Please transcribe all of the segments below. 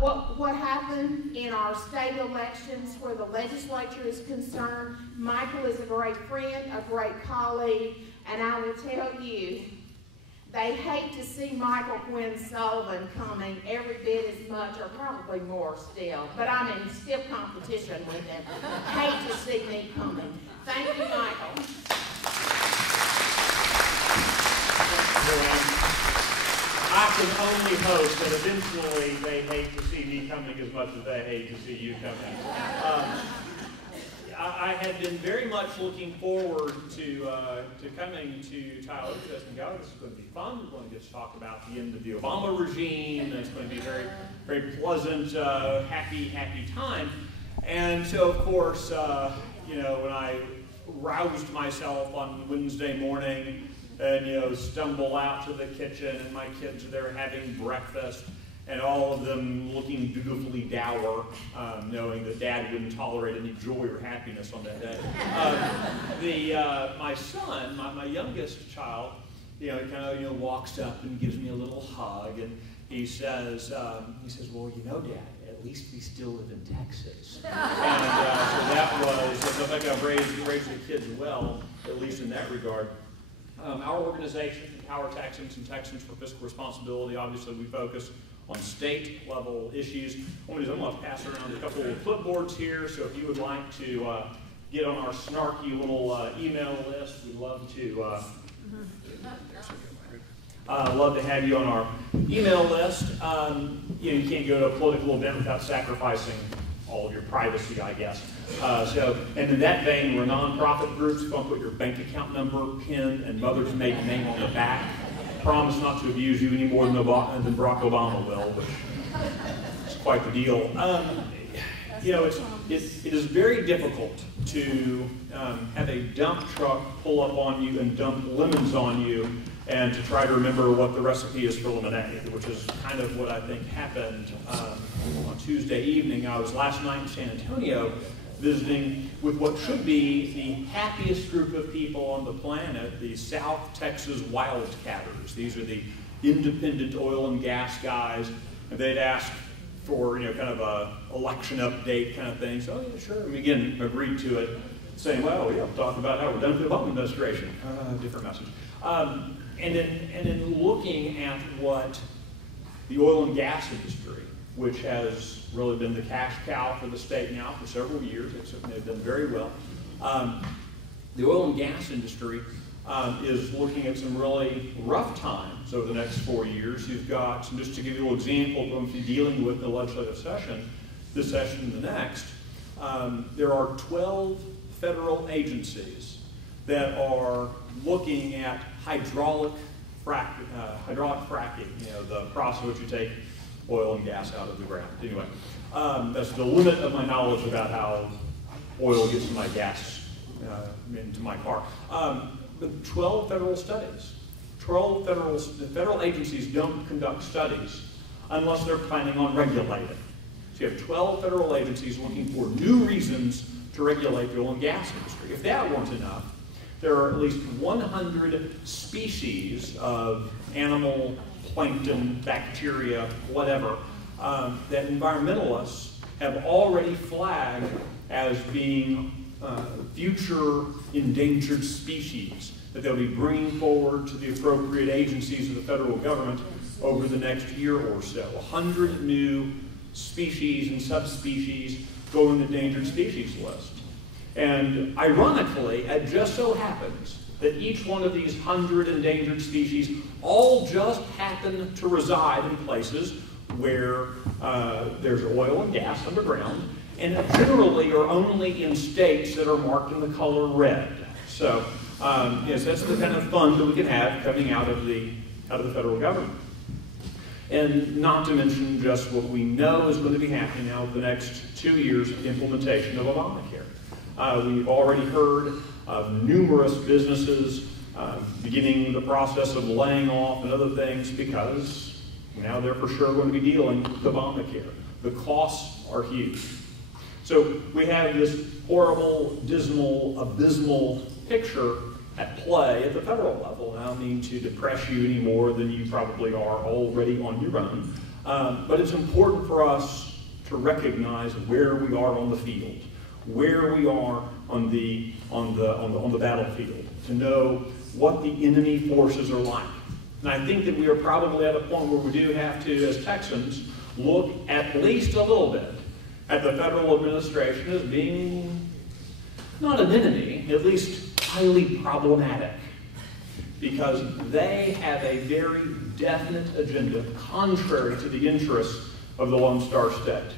what happened in our state elections where the legislature is concerned. Michael is a great friend, a great colleague, and I will tell you, they hate to see Michael Quinn Sullivan coming every bit as much, or probably more still, but I'm in stiff competition with him. Hate to see me coming. Thank you, Michael. I can only hope that eventually they hate to see me coming as much as they hate to see you coming. I had been very much looking forward to coming to Tyler just and go, this is going to be fun. We're going to get to talk about the end of the Obama regime. It's going to be a very, very pleasant, happy time. And so, of course, you know, when I roused myself on Wednesday morning and, you know, stumble out to the kitchen and my kids are there having breakfast, and all of them looking dutifully dour, knowing that Dad wouldn't tolerate any joy or happiness on that day. My son, my youngest child, you know, kind of, you know, walks up and gives me a little hug, and he says, well, you know, Dad, at least we still live in Texas. And so that was, I think I've raised the kids well, at least in that regard. Our organization, Empower Texans and Texans for Fiscal Responsibility, obviously we focus on state level issues. I'm going to pass around a couple of clipboards here, so if you would like to get on our snarky little email list, we'd love to have you on our email list. You know, you can't go to a political event without sacrificing all of your privacy, I guess. And in that vein, we're nonprofit groups. If you want to put your bank account number, PIN, and mother's maiden name on the back, promise not to abuse you any more than Barack Obama will, which is quite the deal. You know, it is very difficult to have a dump truck pull up on you and dump lemons on you and to try to remember what the recipe is for lemonade, which is kind of what I think happened on Tuesday evening. I was last night in San Antonio visiting with what should be the happiest group of people on the planet, the South Texas Wildcatters. These are the independent oil and gas guys, and they'd ask for, you know, kind of a election update kind of thing. So, yeah, sure, we again agreed to it, saying, well, yeah, we'll talk about how we're done with the Obama administration. Different message. And then looking at what the oil and gas industry, which has really been the cash cow for the state now for several years. They've done very well. The oil and gas industry is looking at some really rough times over the next 4 years. You've got, just to give you a little example of dealing with the legislative session, this session and the next, there are 12 federal agencies that are looking at hydraulic fracking, you know, the process in which you take oil and gas out of the ground. Anyway, that's the limit of my knowledge about how oil gets to my gas, into my car. But 12 federal studies. 12 federal agencies don't conduct studies unless they're planning on regulating. So you have 12 federal agencies looking for new reasons to regulate the oil and gas industry. If that weren't enough, there are at least 100 species of animal, plankton, bacteria, whatever, that environmentalists have already flagged as being future endangered species that they'll be bringing forward to the appropriate agencies of the federal government over the next year or so. 100 new species and subspecies go in the endangered species list. And ironically, it just so happens that each one of these 100 endangered species all just happen to reside in places where there's oil and gas underground, and generally are only in states that are marked in the color red. So yes, that's the kind of fun that we can have coming out of the federal government. And not to mention just what we know is going to be happening now over the next 2 years of implementation of Obamacare. We've already heard of numerous businesses beginning the process of laying off and other things because now they're for sure going to be dealing with Obamacare. The costs are huge. So we have this horrible, dismal, abysmal picture at play at the federal level. And I don't mean to depress you any more than you probably are already on your own. But it's important for us to recognize where we are on the field, where we are on the battlefield, to know what the enemy forces are like. And I think that we are probably at a point where we do have to, as Texans, look at least a little bit at the federal administration as being not an enemy, at least highly problematic, because they have a very definite agenda contrary to the interests of the Lone Star State.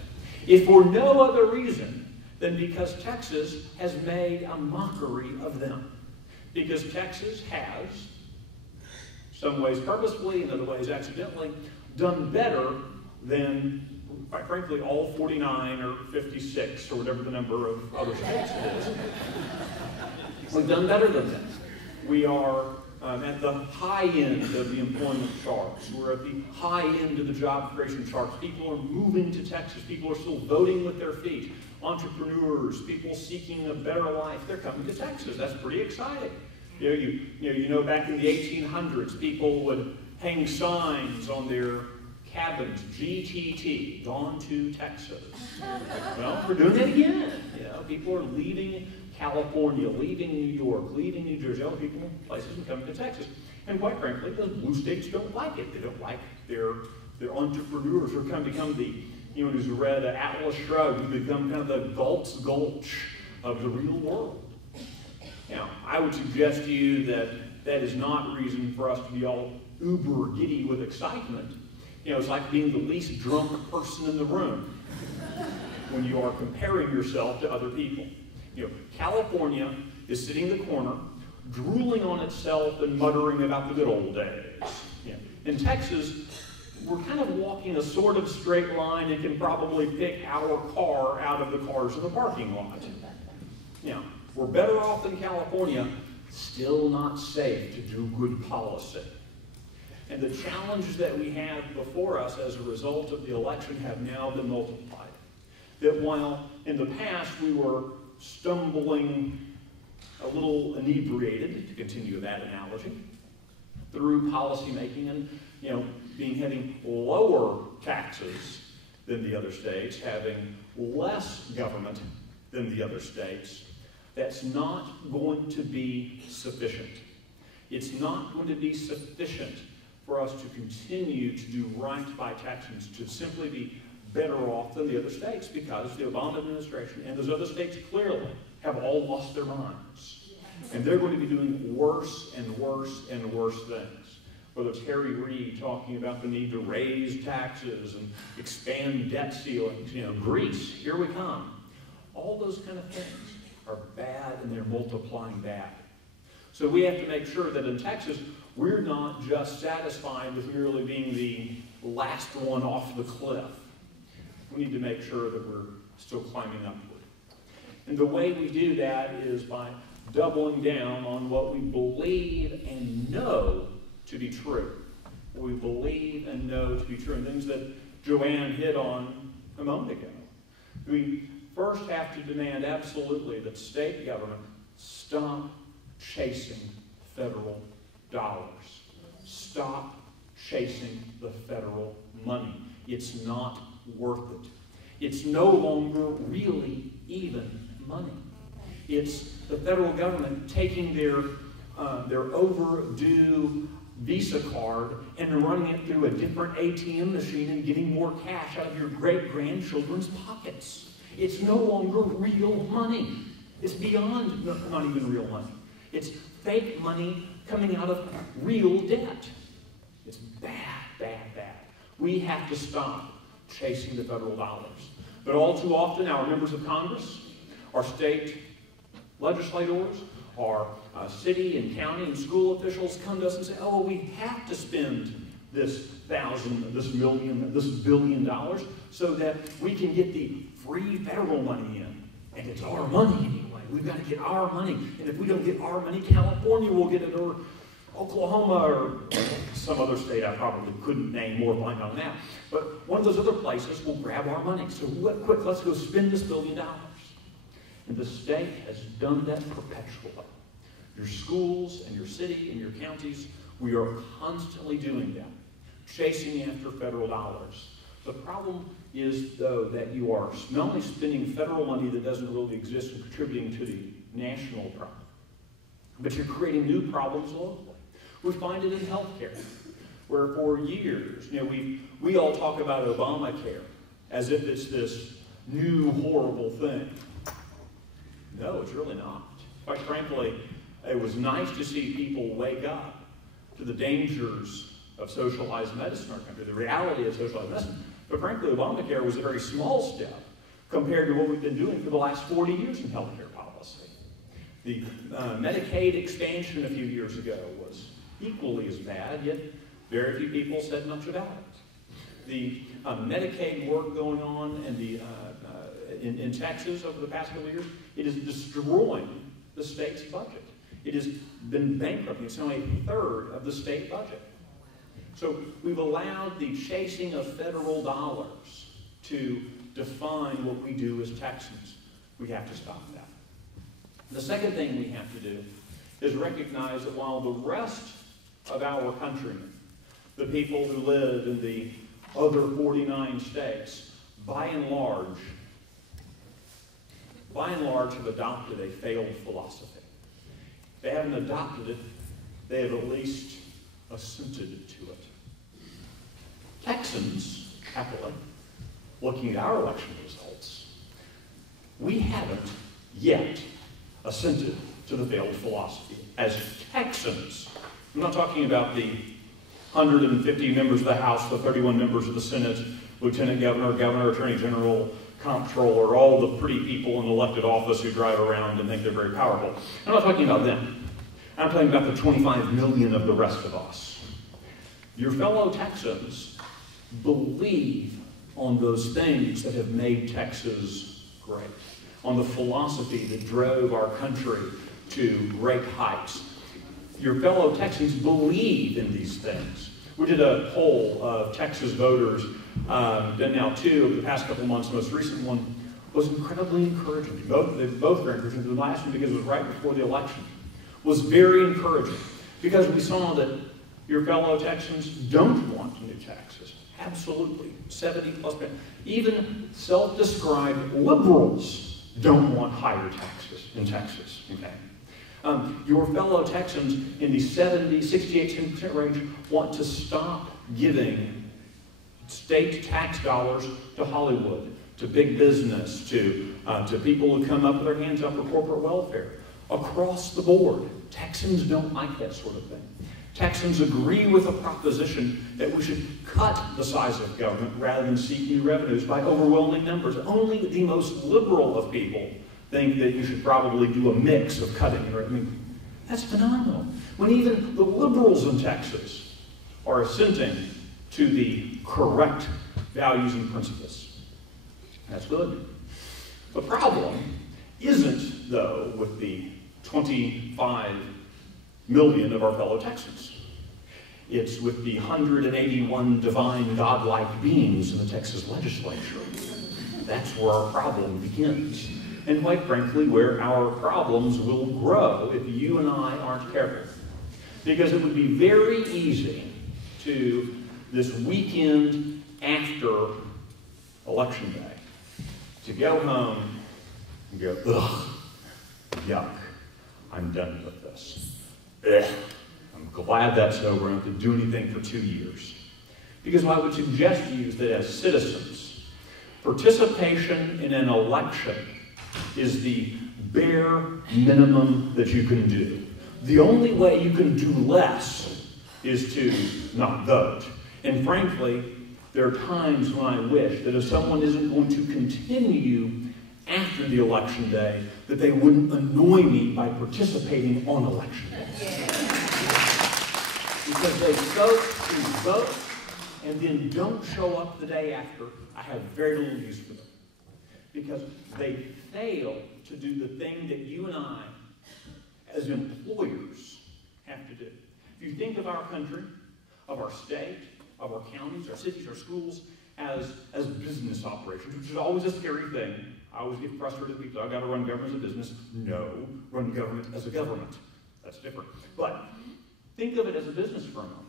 If for no other reason than because Texas has made a mockery of them. Because Texas has, some ways purposefully, in other ways accidentally, done better than, quite frankly, all 49 or 56 or whatever the number of other states is. We've done better than them. We are at the high end of the employment charts. We're at the high end of the job creation charts. People are moving to Texas. People are still voting with their feet. Entrepreneurs, people seeking a better life, they're coming to Texas. That's pretty exciting. You know, back in the 1800s, people would hang signs on their cabins, GTT, gone to Texas. Well, we're doing it again. You know, people are leaving California, leaving New York, leaving New Jersey, other people, places, and coming to Texas. And quite frankly, those blue states don't like it. They don't like their entrepreneurs who are kind of become the, you know, who's read Atlas Shrugged, who become kind of the Galt's Gulch of the real world. Now, I would suggest to you that that is not reason for us to be all uber giddy with excitement. You know, it's like being the least drunk person in the room when you are comparing yourself to other people. You know, California is sitting in the corner, drooling on itself and muttering about the good old days. You know, in Texas, we're kind of walking a sort of straight line and can probably pick our car out of the cars in the parking lot. You know, we're better off than California, still not safe to do good policy. And the challenges that we have before us as a result of the election have now been multiplied. That while in the past we were stumbling a little inebriated, to continue that analogy, through policymaking and, you know, having lower taxes than the other states, having less government than the other states, that's not going to be sufficient. It's not going to be sufficient for us to continue to do right by Texans, to simply be better off than the other states, because the Obama administration and those other states clearly have all lost their minds. And they're going to be doing worse and worse and worse things. Whether it's Harry Reid talking about the need to raise taxes and expand debt ceilings, you know, Greece, here we come. All those kind of things are bad, and they're multiplying bad. So we have to make sure that in Texas, we're not just satisfied with merely being the last one off the cliff. We need to make sure that we're still climbing upward. And the way we do that is by doubling down on what we believe and know to be true. What we believe and know to be true, and things that Joanne hit on a moment ago. We first have to demand absolutely that state government stop chasing federal dollars. Stop chasing the federal money. It's not worth it. It's no longer really even money. It's the federal government taking their overdue Visa card and running it through a different ATM machine and getting more cash out of your great-grandchildren's pockets. It's no longer real money. It's beyond not even real money. It's fake money coming out of real debt. It's bad, bad, bad. We have to stop chasing the federal dollars. But all too often, our members of Congress, our state legislators, our city and county and school officials come to us and say, oh, we have to spend this billion dollars so that we can get the free federal money in. And it's our money anyway. We've got to get our money. And if we don't get our money, California will get it, or Oklahoma, or some other state I probably couldn't name, more blank on that. But one of those other places will grab our money. So quick, let's go spend this $1 billion. And the state has done that perpetually. Your schools and your city and your counties, we are constantly doing that, chasing after federal dollars. The problem is, though, that you are not only spending federal money that doesn't really exist and contributing to the national problem, but you're creating new problems locally. We find it in healthcare, where for years, we all talk about Obamacare as if it's this new horrible thing. No, it's really not. Quite frankly, it was nice to see people wake up to the dangers of socialized medicine in our country, the reality of socialized medicine. But frankly, Obamacare was a very small step compared to what we've been doing for the last 40 years in healthcare policy. The Medicaid expansion a few years ago was equally as bad, yet very few people said much about it. The Medicaid work going on and in Texas over the past couple of years, it is destroying the state's budget. It has been bankrupting. It's only a third of the state budget. So we've allowed the chasing of federal dollars to define what we do as Texans. We have to stop that. The second thing we have to do is recognize that while the rest of our countrymen, the people who live in the other 49 states, by and large have adopted a failed philosophy. They haven't adopted it, they have at least assented to it. Texans, happily, looking at our election results, we haven't yet assented to the failed philosophy. As Texans, I'm not talking about the 150 members of the House, the 31 members of the Senate, Lieutenant Governor, Governor, Attorney General, Comptroller, all the pretty people in elected office who drive around and think they're very powerful. I'm not talking about them. I'm talking about the 25 million of the rest of us. Your fellow Texans believe on those things that have made Texas great, on the philosophy that drove our country to great heights. Your fellow Texans believe in these things. We did a poll of Texas voters, done now two over the past couple of months. The most recent one was incredibly encouraging. They're both very encouraging. The last one, because it was right before the election, was very encouraging because we saw that your fellow Texans don't want new taxes. Absolutely, 70+%. Even self-described liberals don't want higher taxes in Texas. Okay. Your fellow Texans in the 68% range want to stop giving state tax dollars to Hollywood, to big business, to people who come up with their hands up for corporate welfare. Across the board, Texans don't like that sort of thing. Texans agree with the proposition that we should cut the size of government rather than seek new revenues by overwhelming numbers. Only the most liberal of people think that you should probably do a mix of cutting. I mean, that's phenomenal. When even the liberals in Texas are assenting to the correct values and principles. That's good. The problem isn't, though, with the 25 million of our fellow Texans. It's with the 181 divine godlike beings in the Texas legislature. That's where our problem begins. And quite frankly, where our problems will grow if you and I aren't careful. Because it would be very easy to, this weekend after Election Day, to go home and go, ugh, yuck, I'm done with this. Ugh, I'm glad that's over. I don't have to do anything for 2 years. Because I would suggest to you is that as citizens, participation in an election is the bare minimum that you can do. The only way you can do less is to not vote. And frankly, there are times when I wish that if someone isn't going to continue after the election day, that they wouldn't annoy me by participating on election day. Because they vote and then don't show up the day after, I have very little use for them. Because they fail to do the thing that you and I, as employers, have to do. If you think of our country, of our state, of our counties, our cities, our schools, as business operations, which is always a scary thing. I always get frustrated with people, I've got to run government as a business. No, run government as a government. That's different. But think of it as a business for a moment.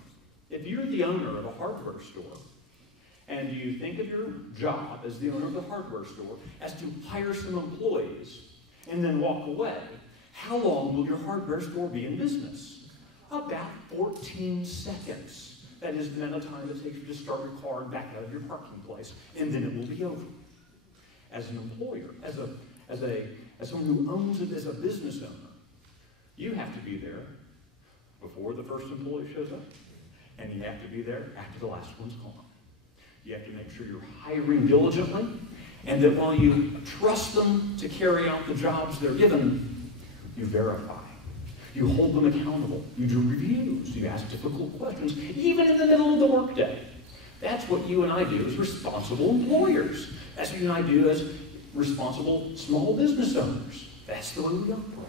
If you're the owner of a hardware store, and you think of your job as the owner of the hardware store as to hire some employees and then walk away, how long will your hardware store be in business? About 14 seconds. That is the amount of time it takes you to start your car and back out of your parking place, and then it will be over. As an employer, as someone who owns it as a business owner, you have to be there before the first employee shows up, and you have to be there after the last one's gone. You have to make sure you're hiring diligently, and that while you trust them to carry out the jobs they're given, you verify. You hold them accountable. You do reviews. You ask difficult questions, even in the middle of the workday. That's what you and I do as responsible employers. That's what you and I do as responsible small business owners. That's the way we operate.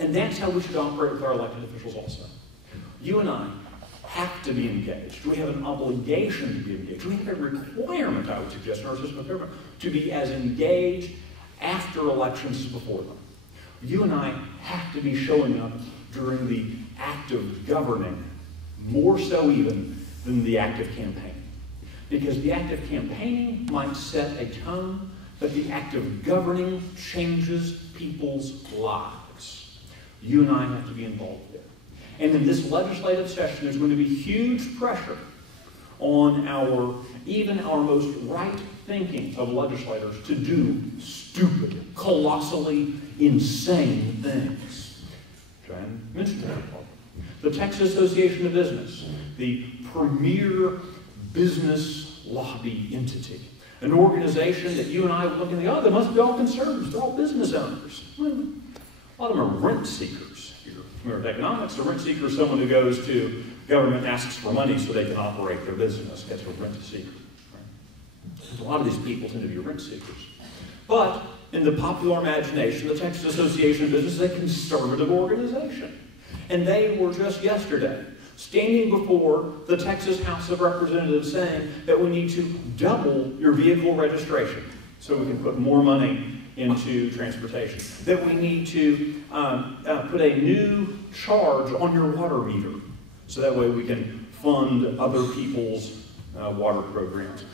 And that's how we should operate with our elected officials also. You and I have to be engaged. We have an obligation to be engaged. We have a requirement, I would suggest, in our system of government, to be as engaged after elections as before them. You and I have to be showing up during the act of governing, more so even than the act of campaigning. Because the act of campaigning might set a tone, but the act of governing changes people's lives. You and I have to be involved there. And in this legislative session, there's going to be huge pressure on even our most right-thinking of legislators to do stupid, colossally insane things. John mentioned that. The Texas Association of Business, the premier business lobby entity, an organization that you and I would look and think, oh, they must be all conservatives, they're all business owners. Well, a lot of them are rent seekers. If you're familiar with economics, a rent seeker is someone who goes to government and asks for money so they can operate their business. That's a rent seeker. Right? A lot of these people tend to be rent seekers. But in the popular imagination, the Texas Association of Business is a conservative organization. And they were just yesterday standing before the Texas House of Representatives saying that we need to double your vehicle registration so we can put more money into transportation, that we need to put a new charge on your water meter so that way we can fund other people's water programs.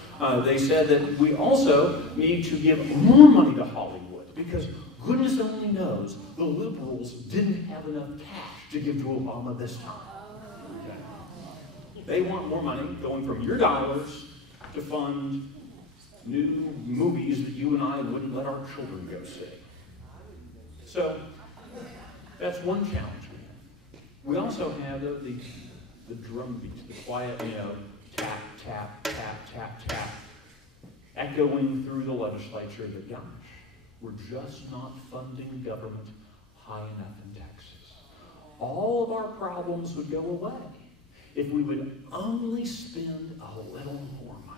They said that we also need to give more money to Hollywood because goodness only knows the liberals didn't have enough cash to give to Obama this time. Okay. They want more money going from your dollars to fund new movies that you and I wouldn't let our children go see. So that's one challenge we have. We also have the drum beat, the quiet, tap, tap, tap, tap, tap, echoing through the legislature that, gosh, we're just not funding government high enough in Texas. All of our problems would go away if we would only spend a little more money.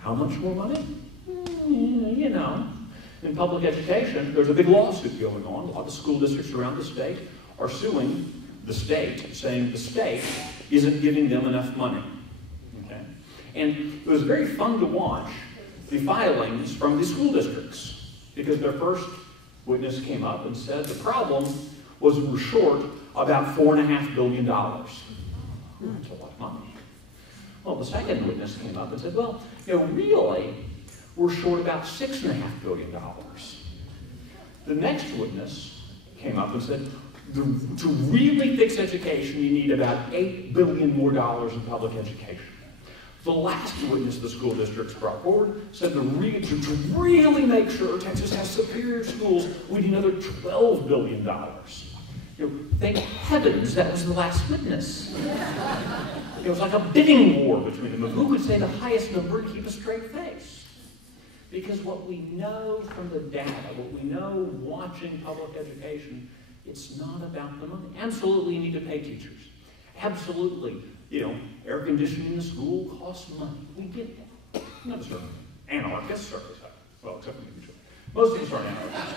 How much more money? In public education, there's a big lawsuit going on. A lot of school districts around the state are suing the state, saying the state isn't giving them enough money. Okay? And it was very fun to watch the filings from the school districts because their first witness came up and said the problem was we're short about $4.5 billion. That's a lot of money. Well, the second witness came up and said, well, really, we're short about $6.5 billion. The next witness came up and said, to really fix education, you need about $8 billion more in public education. The last witness the school districts brought forward said to really make sure Texas has superior schools, we need another $12 billion. Thank heavens that was the last witness. It was like a bidding war between them of who could say the highest number and keep a straight face. Because what we know from the data, what we know watching public education, it's not about the money. Absolutely, you need to pay teachers. Absolutely, air conditioning in the school costs money. We get that. Not certain anarchists, well, except for me. Most of us aren't anarchists.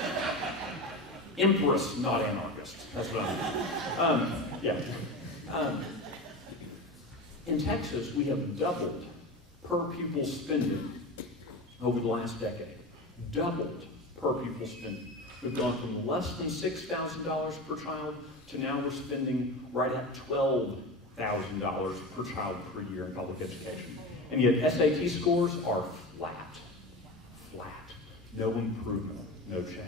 Empress, not anarchist. That's what I mean. In Texas, we have doubled per pupil spending over the last decade. Doubled per pupil spending. We've gone from less than $6,000 per child to now we're spending right at $12,000 per child per year in public education. And yet SAT scores are flat. Flat. No improvement, no change.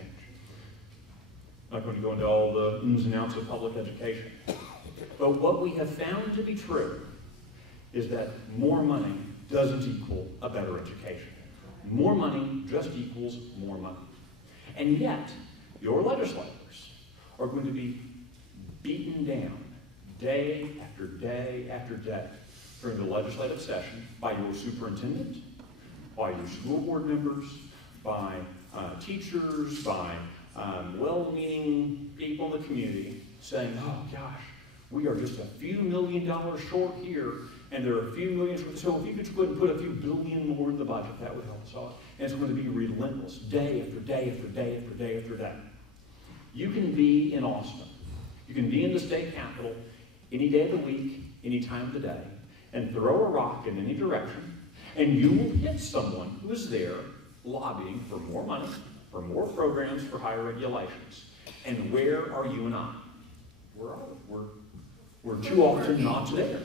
I'm not going to go into all the ins and outs of public education. But what we have found to be true is that more money doesn't equal a better education. More money just equals more money. And yet, your legislators are going to be beaten down day after day after day during the legislative session by your superintendent, by your school board members, by teachers, by well-meaning people in the community saying, oh gosh, we are just a few $1 million short here, and there are a few million short. So if you could go ahead and put a few billion more in the budget, that would help us out. And it's going to be relentless, day after day after day after day after day. You can be in Austin. You can be in the state capitol any day of the week, any time of the day, and throw a rock in any direction, and you will hit someone who is there lobbying for more money, for more programs, for higher regulations. And where are you and I? Where are we? We're too often not there.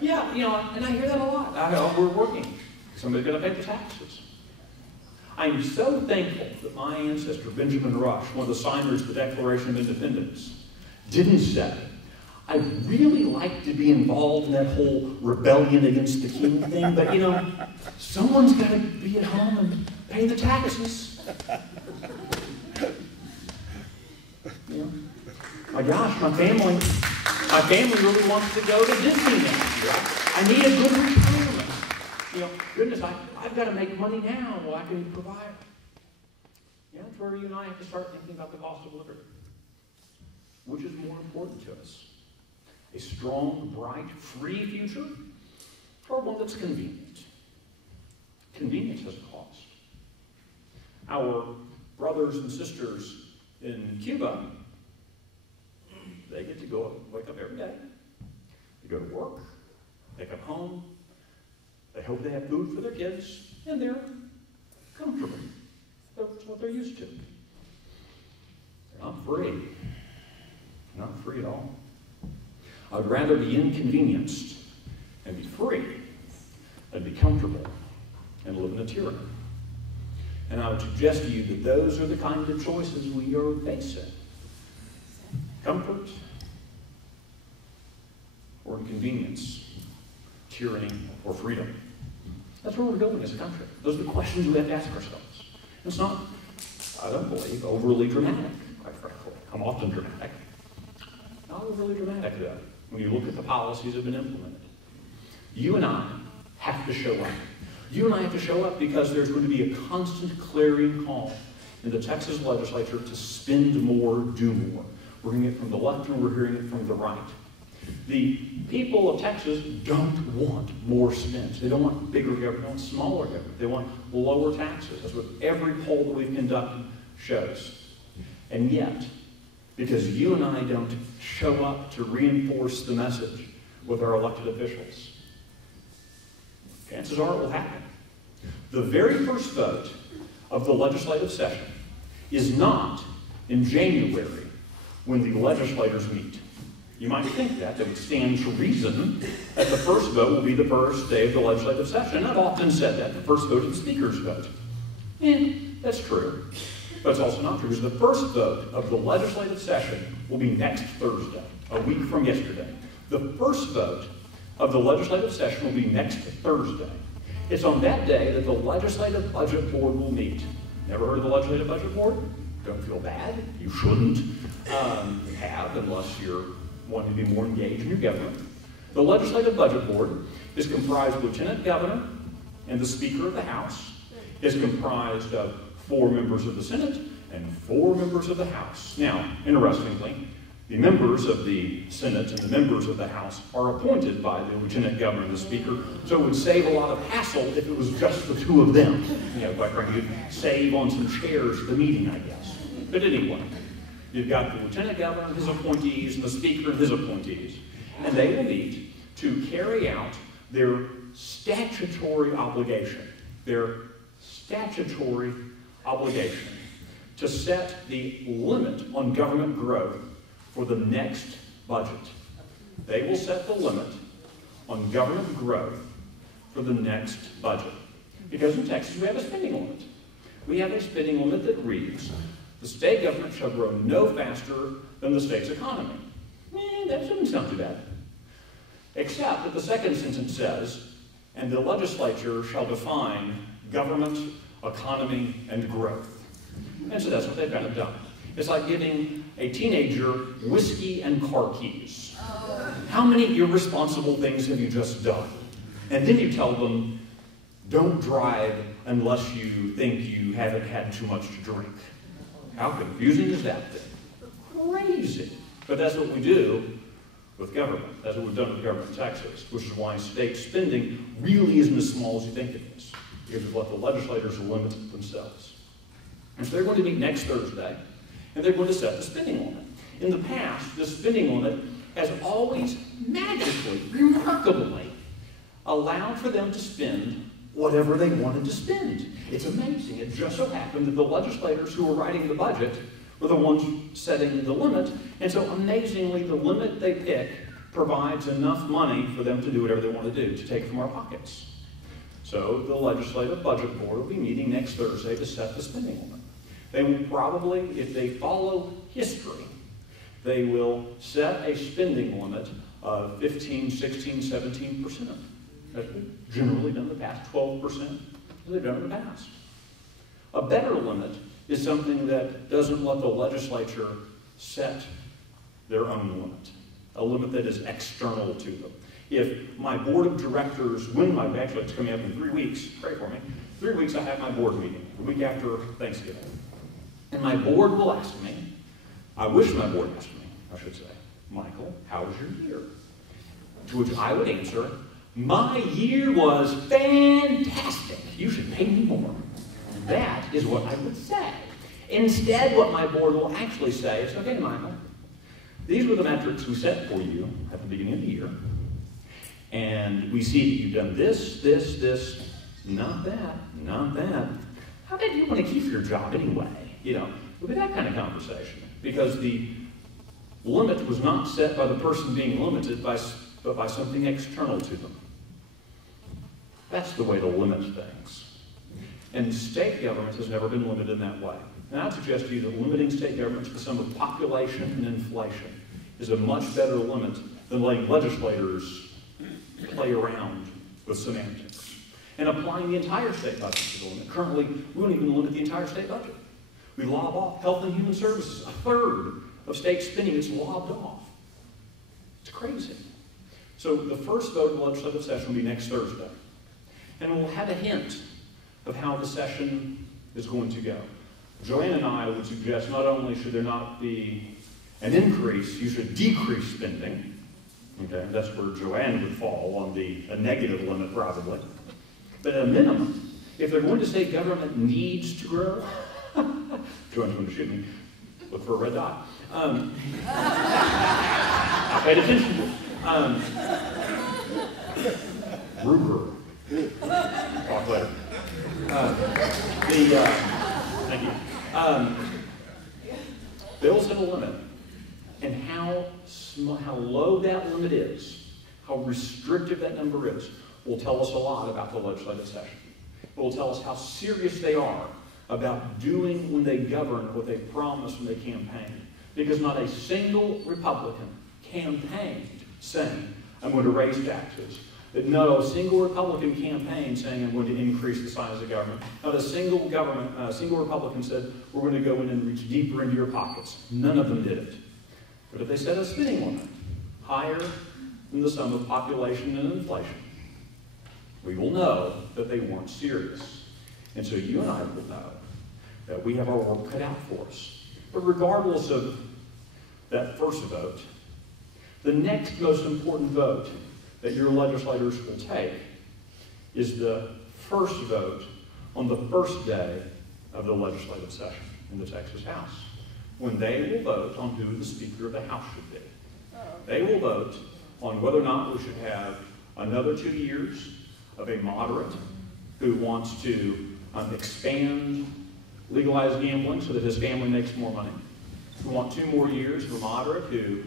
Yeah, you know, and I hear that a lot. We're working. Somebody's going to pay the taxes. I'm so thankful that my ancestor, Benjamin Rush, one of the signers of the Declaration of Independence, didn't say, I'd really like to be involved in that whole rebellion against the king thing, but you know, someone's got to be at home and pay the taxes. You know? My gosh, my family really wants to go to Disneyland. I need a good retirement. You know, goodness, I've got to make money now. Well, I can provide. Yeah, that's where you and I have to start thinking about the cost of liberty. Which is more important to us? A strong, bright, free future, or one that's convenient? Convenience has a cost. Our brothers and sisters in Cuba, they get to go wake up every day. They go to work. They come home. They hope they have food for their kids, and they're comfortable. That's what they're used to. They're not free. Not free at all. I'd rather be inconvenienced and be free than be comfortable and live in a tyranny. And I would suggest to you that those are the kind of choices we are facing. Comfort or inconvenience, tyranny or freedom. That's where we're going as a country. Those are the questions we have to ask ourselves. It's not, I don't believe, overly dramatic, quite frankly. I'm often dramatic. Not overly dramatic, though, when you look at the policies that have been implemented. You and I have to show up. You and I have to show up because there's going to be a constant clarion call in the Texas legislature to spend more, do more. We're hearing it from the left and we're hearing it from the right. The people of Texas don't want more spend. They don't want bigger government, they want smaller government. They want lower taxes. That's what every poll that we've conducted shows. And yet, because you and I don't show up to reinforce the message with our elected officials, chances are it will happen. The very first vote of the legislative session is not in January when the legislators meet. You might think that it stands to reason that the first vote will be the first day of the legislative session. I've often said that, the first vote is the Speaker's vote. And that's true. But it's also not true, because the first vote of the legislative session will be next Thursday, a week from yesterday. The first vote of the legislative session will be next Thursday. It's on that day that the Legislative Budget Board will meet. Never heard of the Legislative Budget Board? Don't feel bad. You shouldn't have unless you're wanting to be more engaged in your government. The Legislative Budget Board is comprised of Lieutenant Governor and the Speaker of the House. It's comprised of 4 members of the Senate and 4 members of the House. Now, interestingly, the members of the Senate and the members of the House are appointed by the Lieutenant Governor and the Speaker, so it would save a lot of hassle if it was just the 2 of them. You know, quite frankly, you'd save on some chairs at the meeting, I guess. But anyway, you've got the Lieutenant Governor and his appointees and the Speaker and his appointees, and they will meet to carry out their statutory obligation, to set the limit on government growth for the next budget. They will set the limit on government growth for the next budget. Because in Texas, we have a spending limit. We have a spending limit that reads, the state government shall grow no faster than the state's economy. That shouldn't sound too bad. Except that the second sentence says, and the legislature shall define government, economy, and growth. And so that's what they've kind of done. It's like giving a teenager whiskey and car keys. How many irresponsible things have you just done? And then you tell them, don't drive unless you think you haven't had too much to drink. How confusing is that thing? Crazy. But that's what we do with government. That's what we've done with government in Texas, which is why state spending really isn't as small as you think it is, because we've let the legislators limit it themselves. And so they're going to meet next Thursday, and they're going to set the spending limit. In the past, the spending limit has always magically, remarkably, allowed for them to spend whatever they wanted to spend. It's amazing. It just so happened that the legislators who were writing the budget were the ones setting the limit, and so amazingly, the limit they pick provides enough money for them to do whatever they want to do, to take from our pockets. So the Legislative Budget Board will be meeting next Thursday to set the spending limit. They will probably, if they follow history, they will set a spending limit of 15, 16, 17%. That's what we've generally done in the past, 12%, as they've done in the past. A better limit is something that doesn't let the legislature set their own limit, a limit that is external to them. If my board of directors, actually it's coming up in 3 weeks, pray for me, 3 weeks I have my board meeting, the week after Thanksgiving. And my board will ask me, I wish my board asked me, I should say, Michael, how was your year? To which I would answer, my year was fantastic. You should pay me more. That is what I would say. Instead, what my board will actually say is, okay, Michael, these were the metrics we set for you at the beginning of the year. And we see that you've done this, not that, not that. How did you want to keep your job anyway? You know, look at that kind of conversation. Because the limit was not set by the person being limited, but by something external to them. That's the way to limit things. And state government has never been limited in that way. And I'd suggest to you that limiting state government to the sum of population and inflation is a much better limit than letting legislators play around with semantics. And applying the entire state budget to the limit. Currently, we don't even limit the entire state budget. We lob off Health and Human Services, a third of state spending is lobbed off. It's crazy. So the first vote of the legislative session will be next Thursday. And we'll have a hint of how the session is going to go. Joanne and I would suggest not only should there not be an increase, you should decrease spending. Okay, that's where Joanne would fall on a negative limit probably. But at a minimum, if they're going to say government needs to grow, Joanne's going to shoot me. Look for a red dot. I paid attention to it. Ruger. Talk later. Thank you. Bills have a limit, and how low that limit is, how restrictive that number is, will tell us a lot about the legislative session. It will tell us how serious they are about doing when they govern what they promise when they campaign. Because not a single Republican campaigned saying, I'm going to raise taxes. No single Republican campaign saying I'm going to increase the size of government. Not a single Republican said we're going to go in and reach deeper into your pockets. None of them did it. But if they set a spending limit higher than the sum of population and inflation, we will know that they weren't serious. And so you and I will know that we have our work cut out for us. But regardless of that first vote, the next most important vote that your legislators will take is the first vote on the first day of the legislative session in the Texas House, when they will vote on who the Speaker of the House should be. They will vote on whether or not we should have another 2 years of a moderate who wants to expand legalized gambling so that his family makes more money. We want 2 more years of a moderate who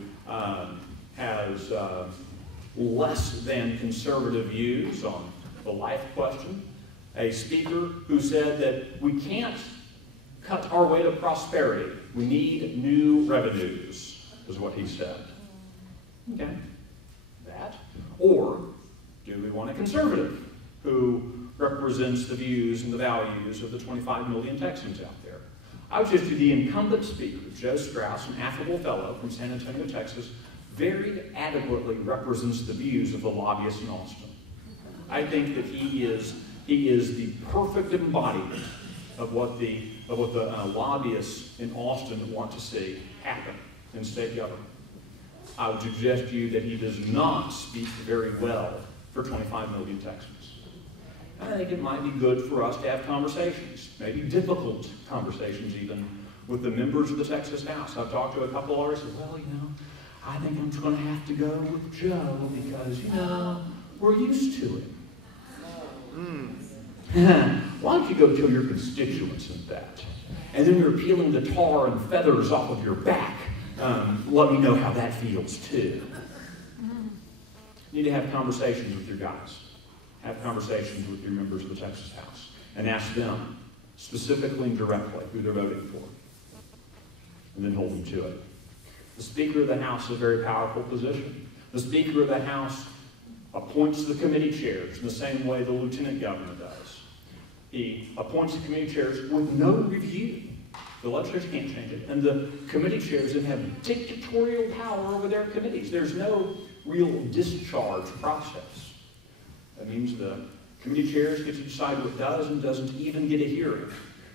has less than conservative views on the life question, a speaker who said that we can't cut our way to prosperity. We need new revenues, is what he said. Okay, that. Or do we want a conservative who represents the views and the values of the 25 million Texans out there? I would just do the incumbent speaker, Joe Strauss, an affable fellow from San Antonio, Texas, very adequately represents the views of the lobbyists in Austin. I think that he is the perfect embodiment of what the lobbyists in Austin want to see happen in state government. I would suggest to you that he does not speak very well for 25 million Texans. I think it might be good for us to have conversations, maybe difficult conversations even, with the members of the Texas House. I've talked to a couple already and said, well, I think I'm going to have to go with Joe because, we're used to it. Why don't you go tell your constituents that? And then you're peeling the tar and feathers off of your back. Let me know how that feels too. You need to have conversations with your guys. Have conversations with your members of the Texas House and ask them specifically and directly who they're voting for. And then hold them to it. The Speaker of the House is a very powerful position. The Speaker of the House appoints the committee chairs in the same way the Lieutenant Governor does. He appoints the committee chairs with no review. The legislature can't change it. And the committee chairs then have dictatorial power over their committees. There's no real discharge process. That means the committee chairs get to decide what does and doesn't even get a hearing,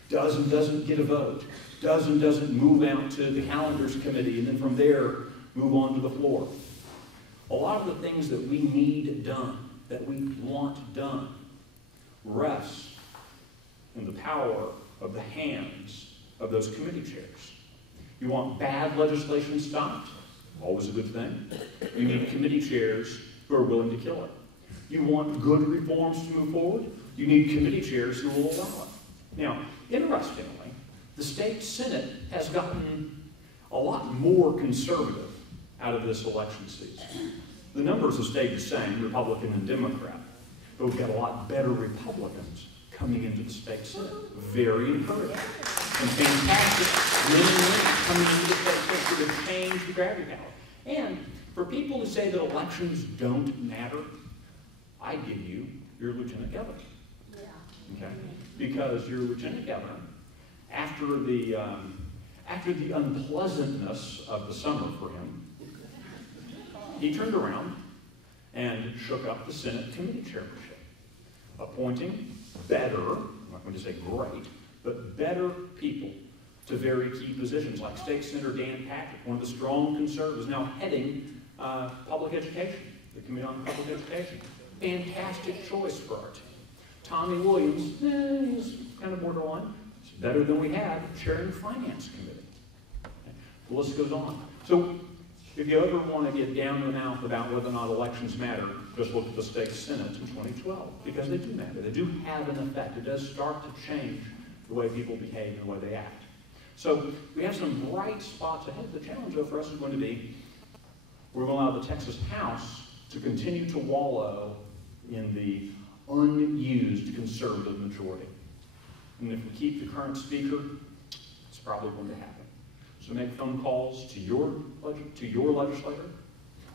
does and doesn't get a vote, does and doesn't move out to the calendars committee, and then from there move on to the floor. A lot of the things that we need done, that we want done, rests in the power of the hands of those committee chairs. You want bad legislation stopped? Always a good thing. You need committee chairs who are willing to kill it. You want good reforms to move forward? You need committee chairs who will allow it. Now, interestingly, the state Senate has gotten a lot more conservative out of this election season. The numbers have stayed the same, Republican and Democrat, but we've got a lot better Republicans coming into the state Senate. Very encouraging. And fantastic men and women coming into the state Senate to change the gravity power. And for people who say that elections don't matter, I give you your Lieutenant Governor. Okay? Because your Lieutenant Governor, after the unpleasantness of the summer for him, he turned around and shook up the Senate committee chairmanship, appointing better, I'm not going to say great, but better people to very key positions, like State Senator Dan Patrick, one of the strong conservatives, now heading public education, the Committee on Public Education. Fantastic choice for our team. Tommy Williams, he's kind of borderline. It's better than we had, chairing the Finance Committee. Okay. The list goes on. So if you ever want to get down the mouth about whether or not elections matter, just look at the state Senate in 2012, because they do matter. They do have an effect. It does start to change the way people behave and the way they act. So we have some bright spots ahead. The challenge, though, for us is going to be, we're going to allow the Texas House to continue to wallow in the unused conservative majority. And if we keep the current speaker, it's probably going to happen. So make phone calls to your legislator.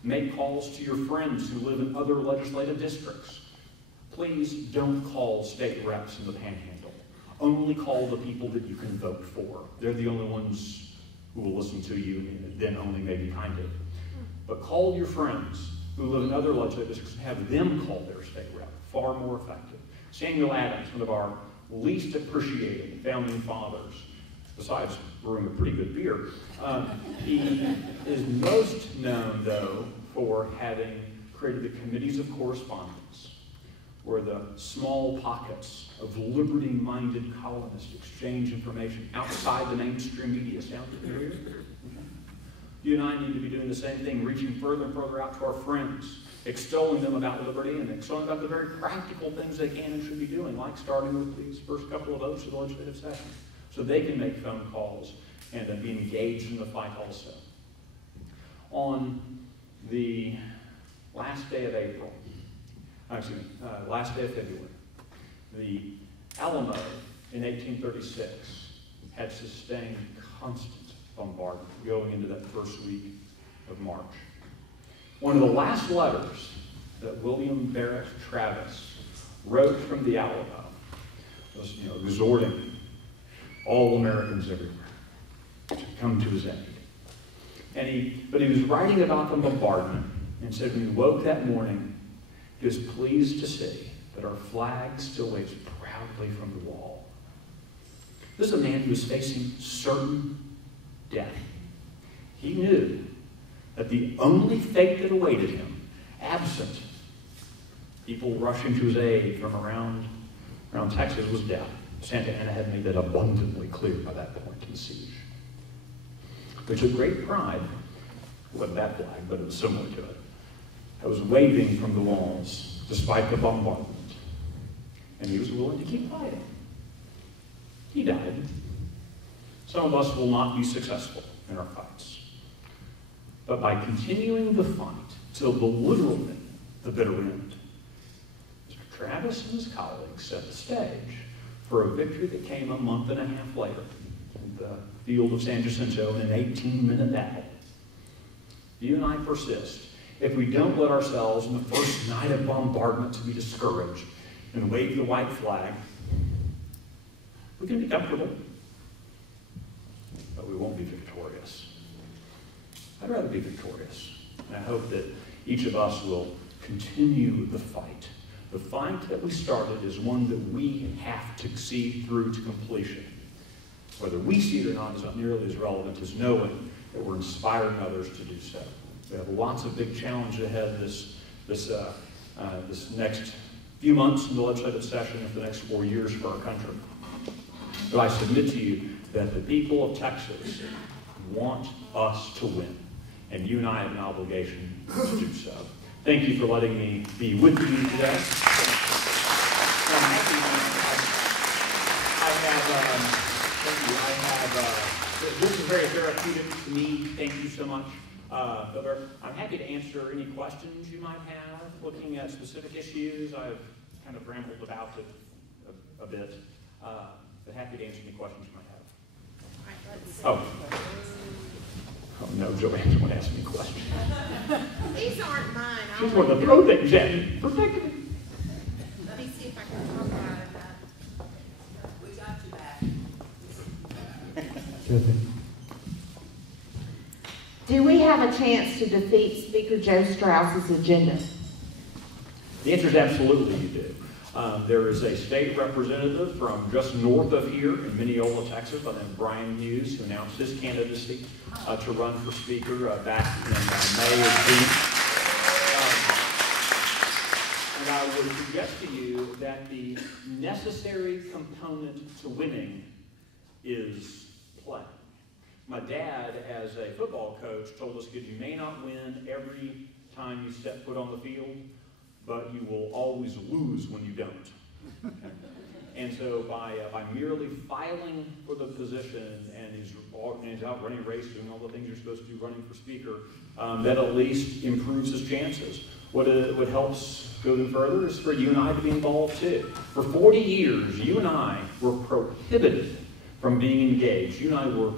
Make calls to your friends who live in other legislative districts. Please don't call state reps in the Panhandle. Only call the people that you can vote for. They're the only ones who will listen to you, and then only maybe kind of. But call your friends who live in other legislative districts and have them call their state rep. Far more effective. Samuel Adams, one of our least appreciated founding fathers, besides brewing a pretty good beer, he is most known, though, for having created the committees of correspondence, where the small pockets of liberty-minded colonists exchange information outside the mainstream media. Sound familiar? You and I need to be doing the same thing, reaching further and further out to our friends, extolling them about liberty and extolling about the very practical things they can and should be doing, like starting with these first couple of votes of the legislative session, so they can make phone calls and be engaged in the fight also. On the last day of April, last day of February, the Alamo in 1836 had sustained constant bombardment going into that first week of March. One of the last letters that William Barrett Travis wrote from the Alamo was, exhorting all Americans everywhere to come to his aid. But he was writing about the bombardment and said, when he woke that morning, he was pleased to see that our flag still waves proudly from the wall. This is a man who was facing certain death. He knew that the only fate that awaited him, absent people rushing to his aid from around Texas, was death. Santa Anna had made that abundantly clear by that point in the siege. They took great pride, it wasn't that flag, but it was similar to it. It was waving from the walls despite the bombardment. And he was willing to keep fighting. He died. Some of us will not be successful in our fights. But by continuing the fight till the literal end, the bitter end, Mr. Travis and his colleagues set the stage for a victory that came a month and a half later in the field of San Jacinto in an 18-minute battle. You and I persist. If we don't let ourselves in the first night of bombardment to be discouraged and wave the white flag, we can be comfortable, but we won't be victorious. I'd rather be victorious. And I hope that each of us will continue the fight. The fight that we started is one that we have to see through to completion. Whether we see it or not is not nearly as relevant as knowing that we're inspiring others to do so. We have lots of big challenges ahead this next few months in the legislative session and for the next 4 years for our country. But I submit to you that the people of Texas want us to win, and you and I have an obligation to do so. Thank you for letting me be with you today. This is very therapeutic to me. Thank you so much. I'm happy to answer any questions you might have, looking at specific issues. I've kind of rambled about it a bit, but happy to answer any questions you might have. Oh no, Joanne's going to ask me questions. These aren't mine. She's going to throw things at me. Protect me. Let me see if I can talk about it. We got you back. Do we have a chance to defeat Speaker Joe Straus's agenda? The answer is absolutely you do. There is a state representative from just north of here in Mineola, Texas, by the name of Brian Hughes, who announced his candidacy to run for Speaker back in May or June. And I would suggest to you that the necessary component to winning is play. My dad, as a football coach, told us that you may not win every time you step foot on the field, but you will always lose when you don't. And so by merely filing for the position and he's out running a race, doing all the things you're supposed to do running for Speaker, that at least improves his chances. What helps go even further is for you and I to be involved too. For 40 years, you and I were prohibited from being engaged. You and I were,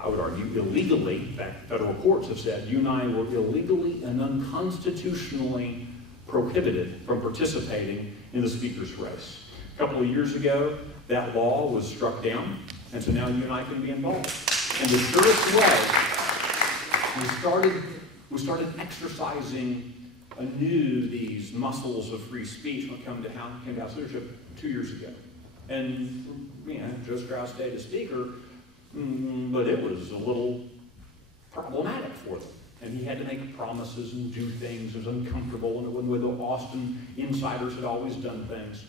I would argue, illegally, in fact, federal courts have said, you and I were illegally and unconstitutionally prohibited from participating in the Speaker's race. A couple of years ago, that law was struck down, and so now you and I can be involved. And the surest way, we started exercising anew these muscles of free speech when it came to House leadership 2 years ago. And Joe Straus stayed as Speaker, but it was a little problematic for them. And he had to make promises and do things. It was uncomfortable, and it wasn't the way the Austin insiders had always done things.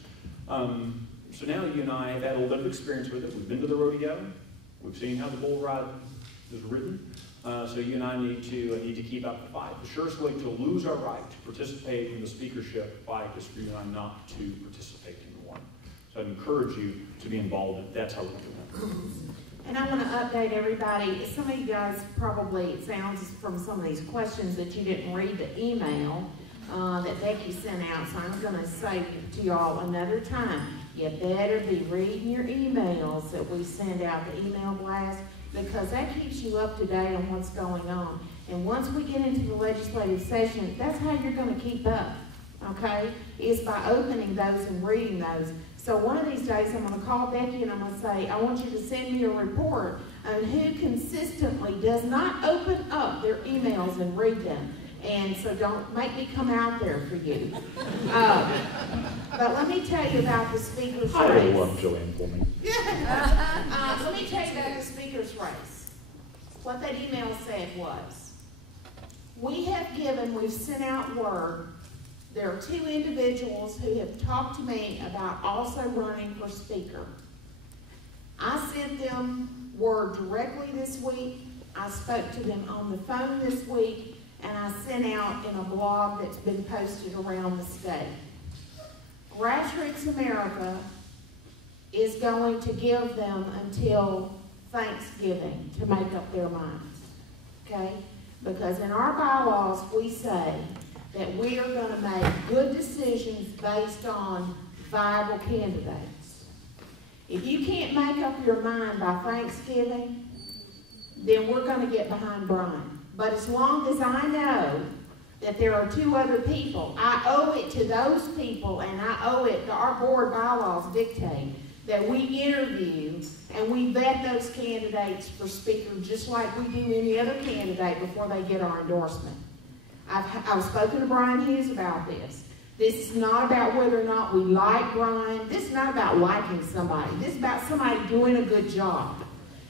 So now you and I have had a little bit of experience with it. We've been to the rodeo. We've seen how the bull ride is ridden. So you and I need to keep up the fight. The surest way to lose our right to participate in the speakership fight is for you and I not to participate in one. So I'd encourage you to be involved in it. That's how we're doing it. And I want to update everybody. Some of you guys probably, it sounds from some of these questions that you didn't read the email. that Becky sent out, so I'm going to say to y'all another time, you better be reading your emails that we send out, the email blast, because that keeps you up to date on what's going on. And once we get into the legislative session, that's how you're going to keep up, okay? Is by opening those and reading those. So one of these days I'm going to call Becky and I'm going to say, I want you to send me a report on who consistently does not open up their emails and read them. And so don't make me come out there for you. But let me tell you about the speaker's race. I will love Joanne for me. Let me tell you about the speaker's race. What that email said was, we've sent out word. There are 2 individuals who have talked to me about also running for speaker. I sent them word directly this week. I spoke to them on the phone this week. And I sent out in a blog that's been posted around the state. Grassroots America is going to give them until Thanksgiving to make up their minds, okay? Because in our bylaws, we say that we are going to make good decisions based on viable candidates. If you can't make up your mind by Thanksgiving, then we're going to get behind Brian. But as long as I know that there are 2 other people, I owe it to those people, and I owe it to our board bylaws dictate that we interview and we vet those candidates for speaker just like we do any other candidate before they get our endorsement. I've spoken to Brian Hughes about this. This is not about whether or not we like Brian. This is not about liking somebody. This is about somebody doing a good job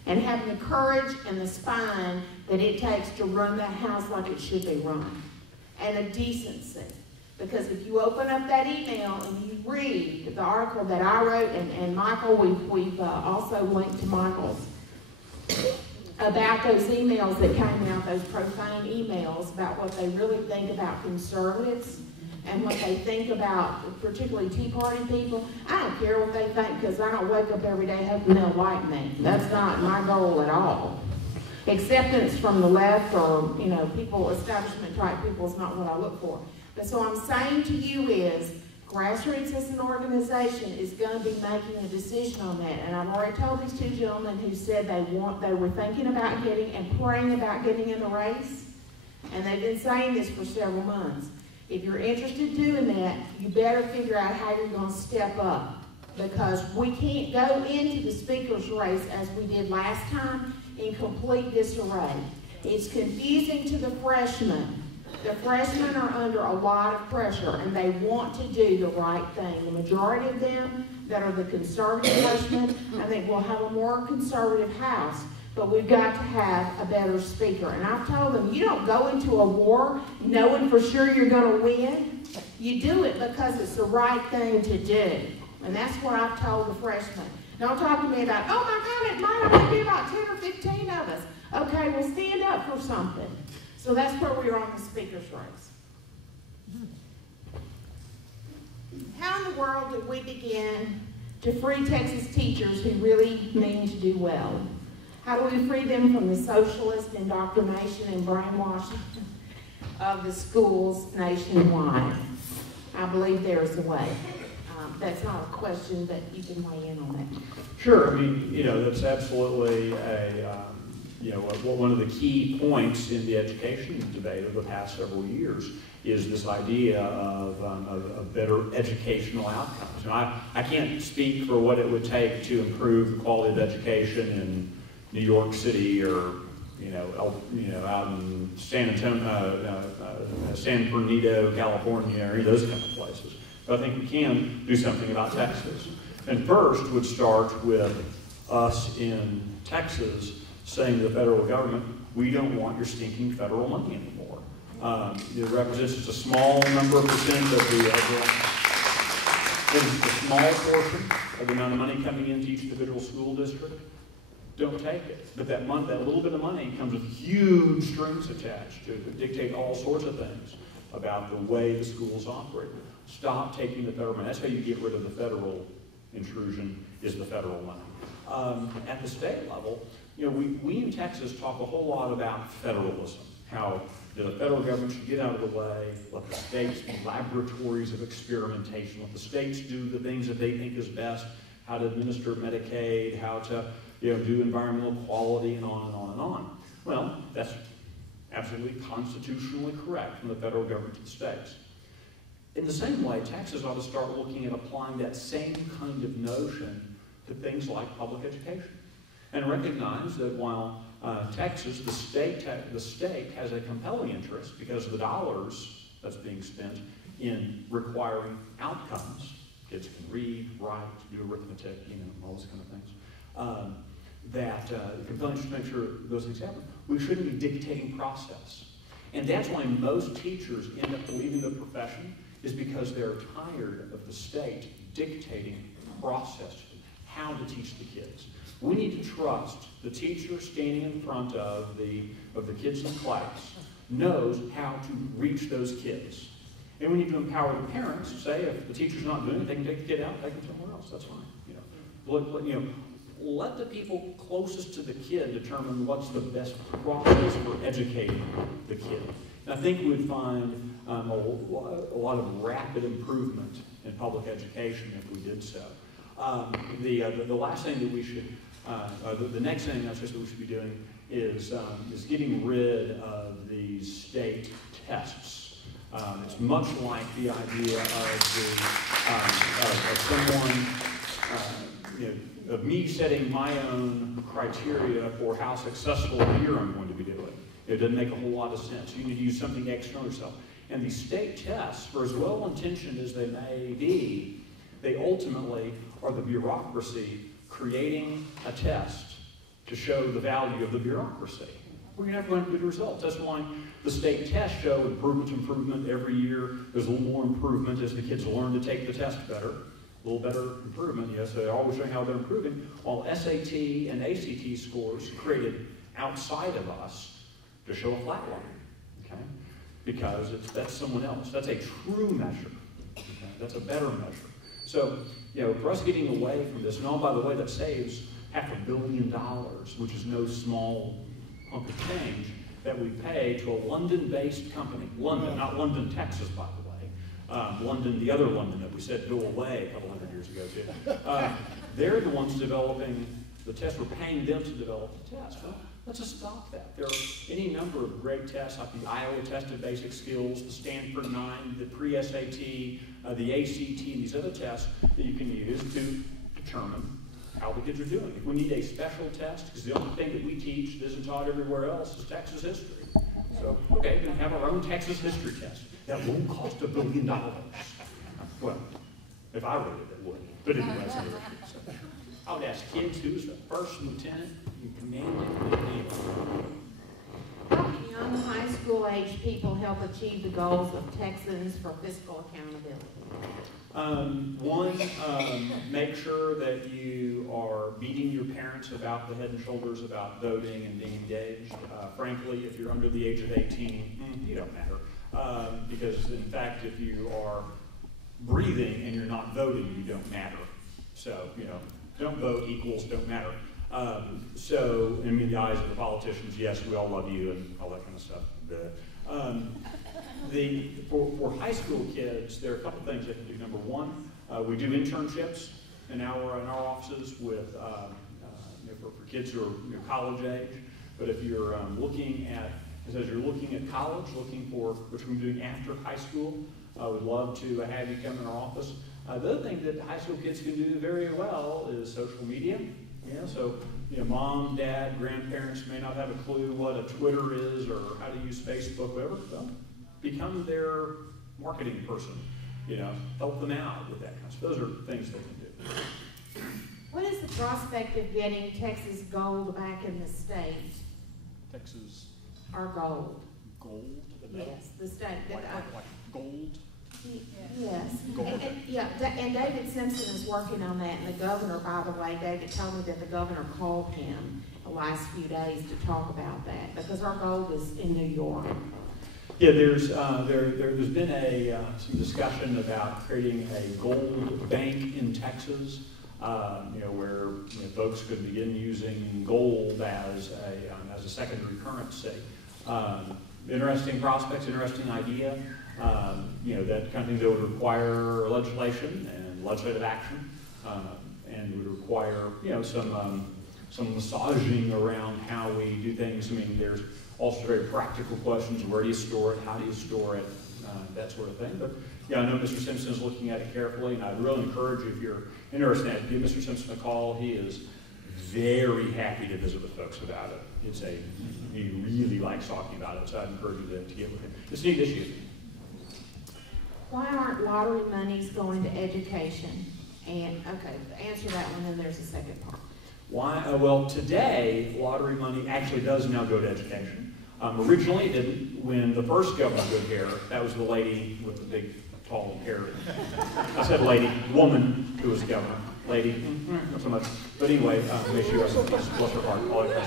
and having the courage and the spine that it takes to run that house like it should be run, and a decency. Because if you open up that email and you read the article that I wrote, and Michael, we've also linked to Michael's, about those emails that came out, those profane emails about what they really think about conservatives and what they think about particularly Tea Party people. I don't care what they think, because I don't wake up every day hoping they'll like me. That's not my goal at all. Acceptance from the left or, people, establishment type people is not what I look for. But so I'm saying to you is, Grassroots as an organization is going to be making a decision on that. And I've already told these 2 gentlemen who said they were thinking about getting and praying about getting in the race. And they've been saying this for several months. If you're interested in doing that, you better figure out how you're going to step up. Because we can't go into the speaker's race as we did last time in complete disarray. It's confusing to the freshmen. The freshmen are under a lot of pressure, and they want to do the right thing. The majority of them that are the conservative freshmen, I think we'll have a more conservative house, but we've got to have a better speaker. And I've told them, you don't go into a war knowing for sure you're going to win. You do it because it's the right thing to do. And that's what I've told the freshmen. Don't talk to me about, oh my God, it might only be about 10 or 15 of us. Okay, well, stand up for something. So that's where we are on the speaker's race. How in the world did we begin to free Texas teachers who really mean to do well? How do we free them from the socialist indoctrination and brainwashing of the schools nationwide? I believe there is a way. That's not a question, but you can weigh in on that. Sure. I mean, that's absolutely one of the key points in the education debate of the past several years is this idea of better educational outcomes. I can't speak for what it would take to improve the quality of education in New York City or out in San Bernardino, California, or any of those kind of places. But I think we can do something about Texas. And first would start with us in Texas saying to the federal government, we don't want your stinking federal money anymore. It represents just a small number of percent of the it's a small portion of the amount of money coming into each individual school district. Don't take it. But that little bit of money comes with huge strings attached to it that dictate all sorts of things about the way the schools operate. Stop taking the federal money. That's how you get rid of the federal intrusion, is the federal money. At the state level, we in Texas talk a whole lot about federalism. how the federal government should get out of the way, let the states be laboratories of experimentation, let the states do the things that they think is best, how to administer Medicaid, how to do environmental quality, and on and on and on. Well, that's absolutely constitutionally correct from the federal government to the states. In the same way, Texas ought to start looking at applying that same kind of notion to things like public education. And recognize that while Texas, the state has a compelling interest because of the dollars that's being spent in requiring outcomes. Kids can read, write, do arithmetic, all those kind of things. Compelling interest to make sure those things happen. We shouldn't be dictating process. And that's why most teachers end up leaving the profession, is because they're tired of the state dictating process, how to teach the kids. We need to trust the teacher standing in front of the kids in class knows how to reach those kids. And we need to empower the parents to say, if the teacher's not doing it, they can take the kid out, take them somewhere else, that's fine. Let the people closest to the kid determine what's the best process for educating the kid. And I think we would find a lot of rapid improvement in public education if we did so. The last thing that we should, the next thing I suggest that we should be doing is getting rid of these state tests. It's much like the idea of someone, of me setting my own criteria for how successful a year I'm going to be doing. It doesn't make a whole lot of sense. You need to use something external yourself. And these state tests, for as well-intentioned as they may be, they ultimately are the bureaucracy creating a test to show the value of the bureaucracy. We're never going to get results. That's why the state tests show improvement every year. There's a little more improvement as the kids learn to take the test better. A little better improvement, yes, so they're always showing how they're improving, while SAT and ACT scores created outside of us to show a flat line, okay? Because that's someone else. That's a true measure. Okay? That's a better measure. So, for us getting away from this, and oh, by the way, that saves $500 million, which is no small hunk of change, that we pay to a London-based company. London, not London, Texas, by the way. London, the other London that we said go away a couple hundred years ago, too. They're the ones developing the test. We're paying them to develop the test. Well, let's just stop that. There are any number of great tests, like the Iowa Test of Basic Skills, the Stanford 9, the pre-SAT, the ACT, and these other tests that you can use to determine how the kids are doing. If we need a special test, because the only thing that we teach that isn't taught everywhere else is Texas history. So, okay, we can have our own Texas history test. That won't cost $1 billion. Well, if I wrote it, it would. But anyway, that's another thing. So, I would ask kids, who's the first lieutenant you commanded in the Navy? How can young high school age people help achieve the goals of Texans for fiscal accountability? Make sure that you are meeting your parents about the head and shoulders about voting and being engaged. Frankly, if you're under the age of 18, you don't matter. Because in fact, if you are breathing and you're not voting, you don't matter. So, don't vote equals don't matter. So, in the eyes of the politicians, yes, we all love you and all that kind of stuff. For high school kids, there are a couple things they can do. Number one, we do internships in our offices with for kids who are college age. But if you're looking at college, looking for what you're doing after high school, I would love to have you come in our office. The other thing that high school kids can do very well is social media. So mom, dad, grandparents may not have a clue what a Twitter is or how to use Facebook, whatever. Well, become their marketing person. Help them out with that kind of stuff. Those are things they can do. What is the prospect of getting Texas gold back in the state? Texas. Our gold. Gold? Yes, the state. Like gold? Yes. Gold. And David Simpson is working on that, and the governor, by the way, David told me that the governor called him the last few days to talk about that, because our gold is in New York. Yeah, there's been some discussion about creating a gold bank in Texas, where folks could begin using gold as a secondary currency. interesting prospects, interesting idea. That kind of thing that would require legislation and legislative action, and would require, some massaging around how we do things. I mean, there's also very practical questions: where do you store it? How do you store it? That sort of thing. But yeah, I know Mr. Simpson is looking at it carefully, and I'd really encourage you, if you're interested in it, give Mr. Simpson a call. He is very happy to visit with folks about it. He really likes talking about it, so I'd encourage you to get with him. It's a neat issue. Why aren't lottery monies going to education? And, okay, answer that one, then there's a second part. Why? Well, today, lottery money actually does now go to education. Originally, it didn't. When the first governor was here, that was the lady with the big, tall hair. I said lady, woman who was governor. Lady, not so much. But anyway, make sure bless her heart, all that kind of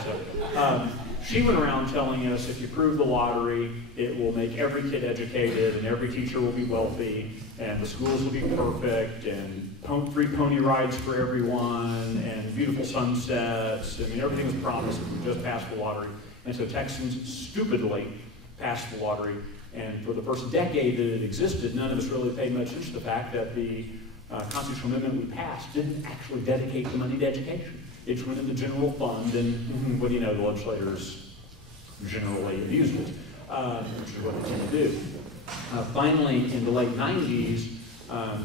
stuff. She went around telling us, if you prove the lottery, it will make every kid educated, and every teacher will be wealthy, and the schools will be perfect, and free pony rides for everyone, and beautiful sunsets. I mean, everything was promised if we just passed the lottery. And so Texans stupidly passed the lottery. And for the first decade that it existed, none of us really paid much attention to the fact that the constitutional amendment we passed didn't actually dedicate the money to education. It just went in the general fund, and what do you know, the legislators generally abused it, which is what they tend to do. Finally, in the late 90s,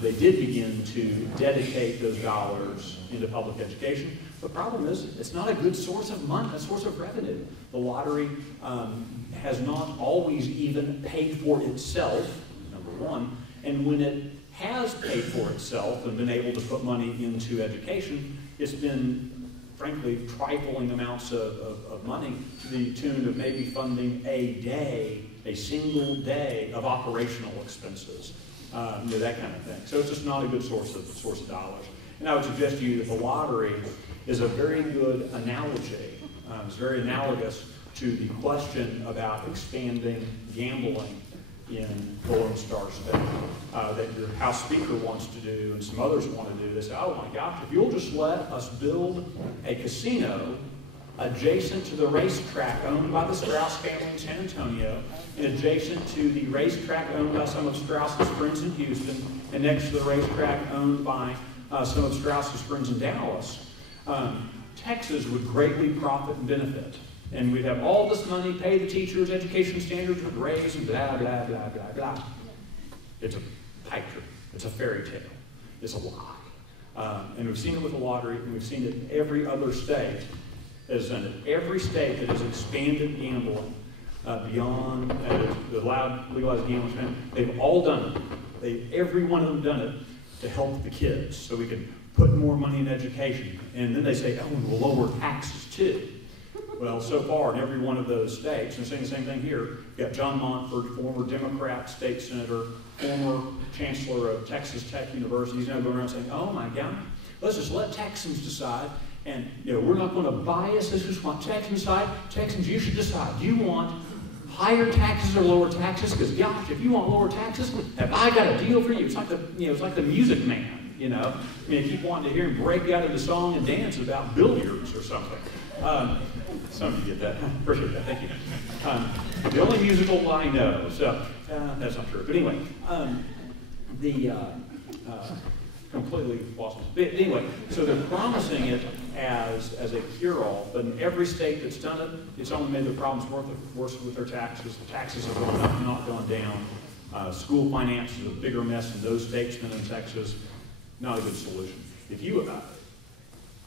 they did begin to dedicate those dollars into public education. The problem is, it's not a good source of money, a source of revenue. The lottery has not always even paid for itself, number one, and when it has paid for itself and been able to put money into education, it's been, frankly, trifling amounts of money to the tune of maybe funding a single day of operational expenses, that kind of thing. So it's just not a good source of dollars. And I would suggest to you that the lottery is a very good analogy. It's very analogous to the question about expanding gambling in the Lone Star State that your House Speaker wants to do and some others want to do. They say, oh my gosh, if you'll just let us build a casino adjacent to the racetrack owned by the Strauss family in San Antonio, and adjacent to the racetrack owned by some of Strauss's friends in Houston, and next to the racetrack owned by some of Strauss's friends in Dallas, Texas would greatly profit and benefit. And we'd have all this money, pay the teachers, education standards would raise, and blah, blah, blah, blah, blah. It's a pipe dream. It's a fairy tale. It's a lie. And we've seen it with the lottery, and we've seen it in every other state has done it. Every state that has expanded gambling beyond, allowed legalized gambling, they've all done it. Every one of them done it to help the kids, so we can put more money in education. And then they say, oh, and we'll lower taxes too. Well, so far in every one of those states, and saying the same thing here, you've got John Montford, former Democrat state senator, former chancellor of Texas Tech University. He's now going around saying, oh my God, let's just let Texans decide. And we're not going to bias. Let's just want Texans to decide. Texans, you should decide. Do you want higher taxes or lower taxes? Because gosh, if you want lower taxes, have I got a deal for you? It's like the Music Man. I keep wanting to hear him break out into song and dance about billiards or something. Some of you get that. Appreciate that. Thank you. The only musical I know, so that's not true. But anyway, completely lost. But anyway, so they're promising it as a cure-all, but in every state that's done it, it's only made their problems worse with their taxes. The taxes have gone up, not gone down. School finance is a bigger mess in those states than in Texas. Not a good solution. If you,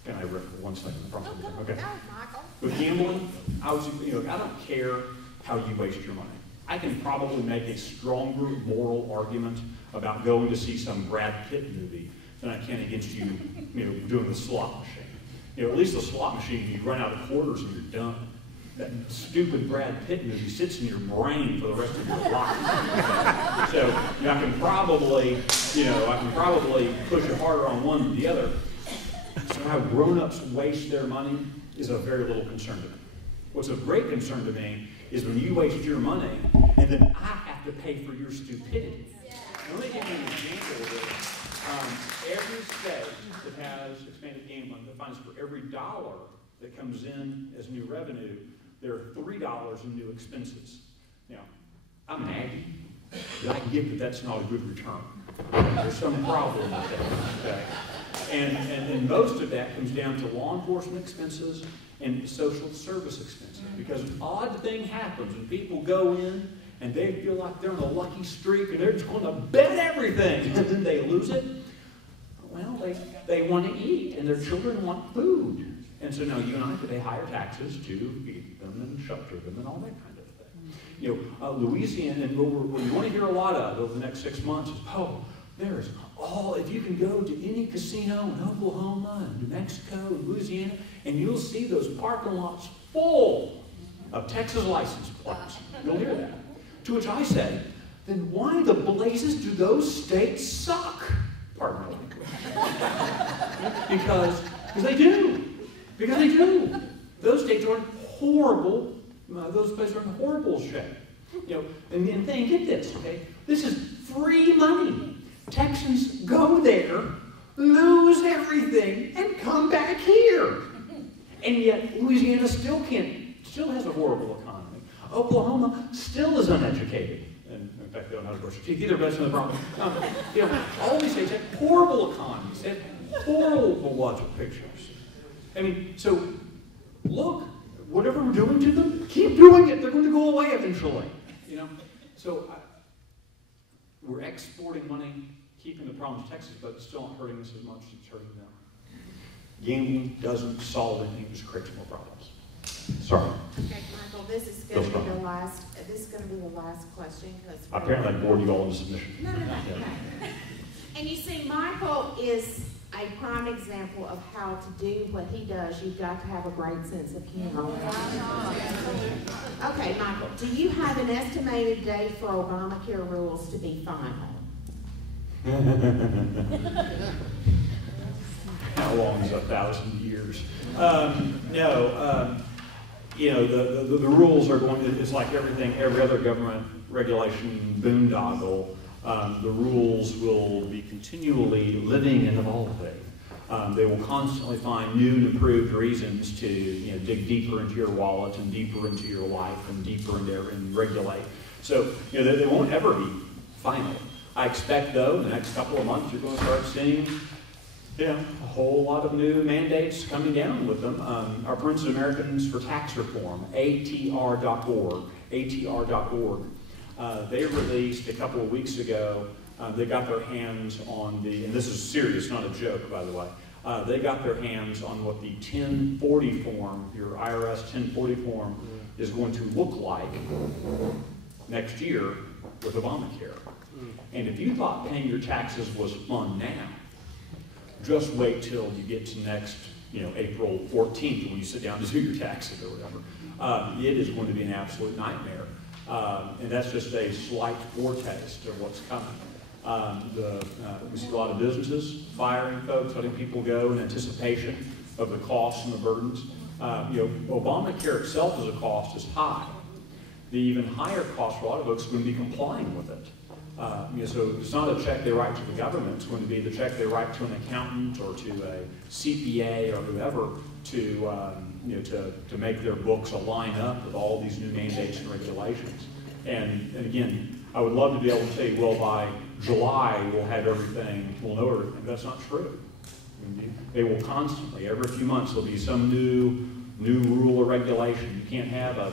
can I riff for 1 second? Okay. With gambling, I don't care how you waste your money. I can probably make a stronger moral argument about going to see some Brad Pitt movie than I can against you, doing the slot machine. At least the slot machine, you run out of quarters and you're done. That stupid Brad Pitt movie sits in your brain for the rest of your life. So I can probably push it harder on one than the other. So how grown-ups waste their money is of very little concern to me. What's of great concern to me is when you waste your money and then I have to pay for your stupidity. Let me give you an example of this. Every state that has expanded gambling defines for every dollar that comes in as new revenue, there are $3 in new expenses. You know, I'm an Aggie, but I get that that's not a good return. There's some problem with that, okay? And most of that comes down to law enforcement expenses and social service expenses, because an odd thing happens when people go in and they feel like they're on a lucky streak and they're just going to bet everything, and then they lose it. Well, they want to eat, and their children want food. And so now you and I have to pay higher taxes to feed them and shelter them and all that kind of thing. You know, Louisiana, and what you want to hear a lot of over the next 6 months is, oh, there's all, if you can go to any casino in Oklahoma and New Mexico and Louisiana, and you'll see those parking lots full of Texas license plates. You'll hear that. To which I say, then why the blazes do those states suck? Pardon my language. Because they do. Because they do. Those states are in horrible, those places are in horrible shape. You know, and then get this, okay? This is free money. Texans go there, lose everything, and come back here. And yet Louisiana still has a horrible economy. Oklahoma still is uneducated. And in fact, they don't have a brush your teeth either, but that's another problem. You know, all these states have horrible economies, they have horrible logical pictures. I mean, so look, whatever we're doing to them, keep doing it. They're going to go away eventually. You know, so we're exporting money, keeping the problems in Texas, but it's still not hurting us as much as it's hurting them. Gambling doesn't solve anything; it just creates more problems. Sorry. Okay, Michael, this is going to be the last. This is going to be the last question because apparently I bored you all into submission. No. And you see, Michael is a prime example of how to do what he does. You've got to have a great sense of humor. Okay, Michael, do you have an estimated date for Obamacare rules to be final? How long is 1,000 years? No. You know, the rules are going to, it's like everything, every other government regulation boondoggle. The rules will be continually living and evolving. They will constantly find new and improved reasons to dig deeper into your wallet and deeper into your life and deeper in there and regulate. So they won't ever be final. I expect, though, in the next couple of months, you're going to start seeing a whole lot of new mandates coming down with them. Our Friends of Americans for Tax Reform, ATR.org, they released a couple of weeks ago, they got their hands on and this is serious, not a joke, by the way, they got their hands on what the 1040 form, your IRS 1040 form, is going to look like next year with Obamacare. And if you thought paying your taxes was fun now, just wait till you get to next, April 14th when you sit down to do your taxes or whatever. It is going to be an absolute nightmare. And that's just a slight foretaste of what's coming. We see a lot of businesses firing folks, letting people go in anticipation of the costs and the burdens. Obamacare itself as a cost is high. The even higher cost for a lot of folks is going to be complying with it. So it's not a check they write to the government. It's going to be the check they write to an accountant or to a CPA or whoever to make their books align up with all these new mandates and regulations. And again, I would love to be able to say, well, by July we'll have everything, we'll know everything. That's not true. They will constantly, every few months, there'll be some new rule or regulation. You can't have a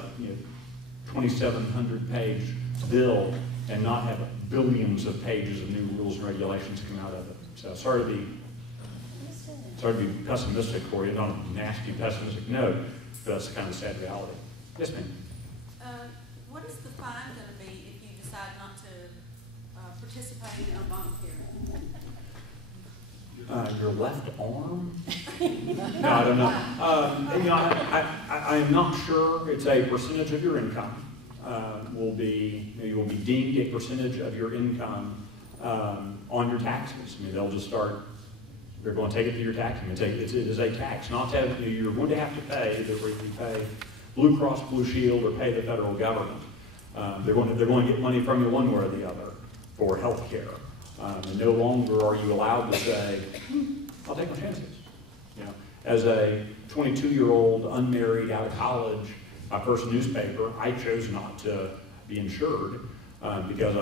2,700-page bill and not have billions of pages of new rules and regulations come out of it. So sorry to be pessimistic for you, not a nasty pessimistic note, but that's the kind of sad reality. Yes, ma'am. What is the fine going to be if you decide not to participate in Obamacare? Your left arm? No, I don't know. I am not sure. It's a percentage of your income. You will be deemed a percentage of your income on your taxes. They'll just start. They're going to take it to your tax. It is a tax. Not to have, you're going to have to pay. Either you pay Blue Cross Blue Shield or pay the federal government. They're going to get money from you one way or the other for health care. And no longer are you allowed to say, I'll take my chances. As a 22-year-old, unmarried, out of college, my first newspaper, I chose not to be insured because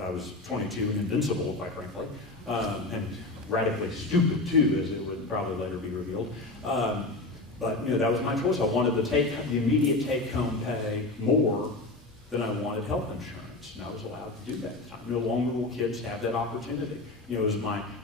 I was 22 and invincible, quite frankly, and radically stupid too, as it would probably later be revealed. But that was my choice. I wanted to take the immediate take-home pay more than I wanted health insurance, and I was allowed to do that at the time. No longer will kids have that opportunity. It was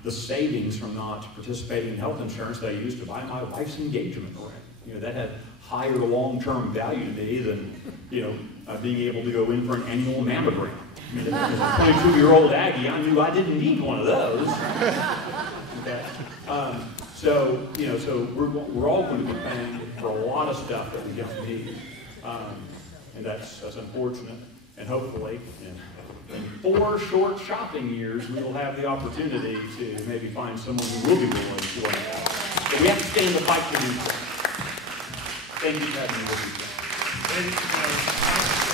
the savings from not participating in health insurance that I used to buy my wife's engagement ring. That had higher long-term value to me than being able to go in for an annual mammogram. As a 22-year-old Aggie, I knew I didn't need one of those. Okay. So we're all going to be paying for a lot of stuff that we don't need, and that's unfortunate. And hopefully, in 4 short shopping years, we will have the opportunity to maybe find someone who will be willing to join us. But we have to stay in the fight to do so. Thank you for having me with you.